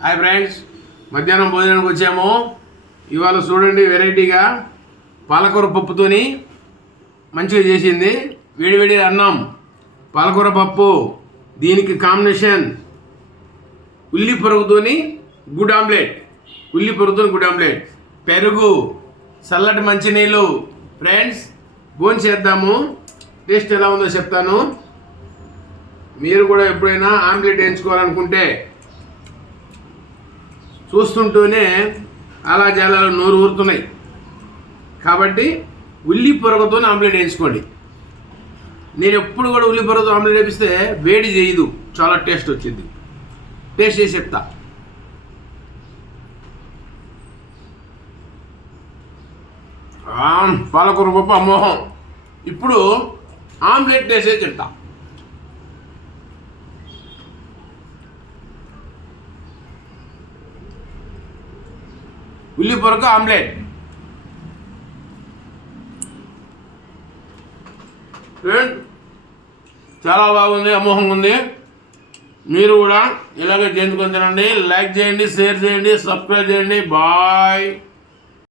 Hi friends, మధ్యాహ్నం భోజనానికి వచ్చాము. ఇవాళ చూడండి, వెరైటీగా పాలకూర పప్పుతోని మంచిగా చేసింది. వేడివేడి అన్నం, పాలకూర పప్పు, దీనికి కాంబినేషన్ ఉల్లి పొరుగుతోని గుడ్ ఆమ్లెట్, పెరుగు, చల్లటి మంచినీళ్ళు. ఫ్రెండ్స్, భోజనం చేద్దాము. టేస్ట్ ఎలా ఉందో చెప్తాను. మీరు కూడా ఎప్పుడైనా ఆమ్లెట్ వేయించుకోవాలనుకుంటే చూస్తుంటూనే అలా జాలాలు నోరు ఊరుతున్నాయి. కాబట్టి ఉల్లి పొరగతో ఆమ్లెట్ వేయించుకోండి. నేను ఎప్పుడు కూడా ఉల్లి పొరగతో ఆమ్లెట్ వేపిస్తే వేడి చేయదు, చాలా టేస్ట్ వచ్చింది. టేస్ట్ చేసి చెప్తా. పాలకూర పప్పు అమోహం. ఇప్పుడు ఆమ్లెట్ వేసే చెప్తా. ఉల్లి పొరక ఆమ్లెట్ చాలా బాగుంది, అమోహంగా ఉంది. మీరు కూడా ఇలాగే చేయించుకొని తినండి. లైక్ చేయండి, షేర్ చేయండి, సబ్స్క్రైబ్ చేయండి. బాయ్.